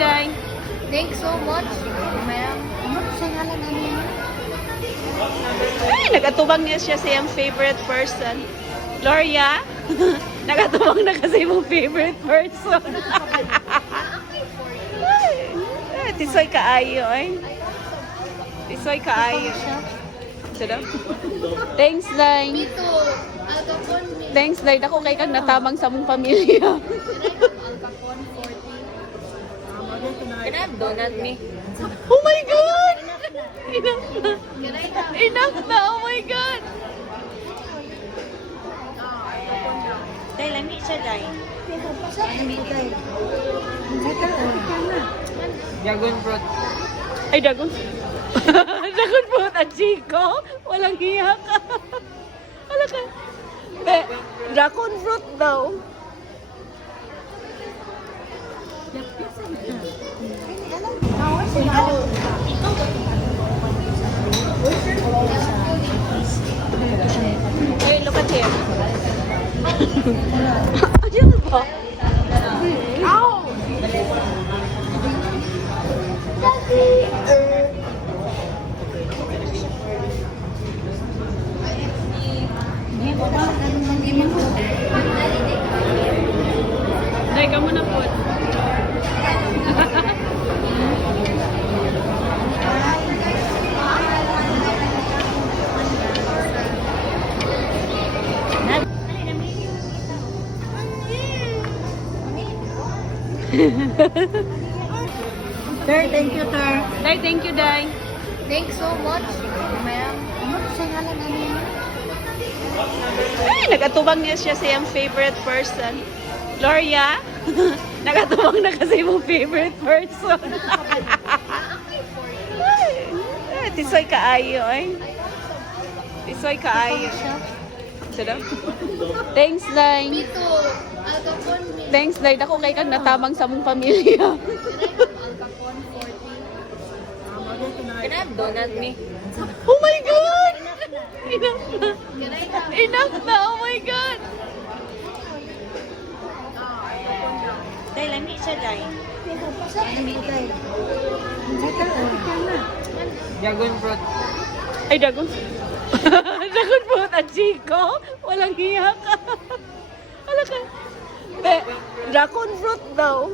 Day. Thanks so much, ma'am. Ano sa ngalan namin? Ay, nagatubang niya siya sa iyang favorite person. Gloria, nagatubang na kasi mong favorite person. Ay, tisoy kaayo, ay. Tisoy kaayo. Sada? Thanks, Day. Mito, alcohol me. Thanks, Day. Ako kay kang natamang sa mong pamilya. Alcohol 40. Can I have donut me? Oh my God! Enough na. Can I have Enough na, oh my God! Day, lami siya, Day. Dragon fruit. Ay, dragon. Dragon fruit at Chico. Walang hiya ka. Wala ka. Dragon fruit daw. Hey, look at him. Ayan ba? Ow! Dahil ka muna po. Sir, thank you, sir. Day, thank you, Day. Thanks so much, ma'am. Ano sa ngalan namin? Ay, nagatubang niya siya sa iyang favorite person. Gloria, nagatubang na kasi mong favorite person. Ay, tisoy kaayo, ay. Tisoy kaayo. Sada? Thanks, Day. Mito, alcohol me. Thanks, Day. Ako kay kang natamang sa mong pamilya. Alcohol 40. Can I have donut me? Oh my God! Enough na. Can I have Enough na, oh my God! Day, lami siya, Day. Dragon fruit. Ay, dragon. Dragon fruit at Chico. Walang hiya ka. Wala ka. Dragon fruit daw.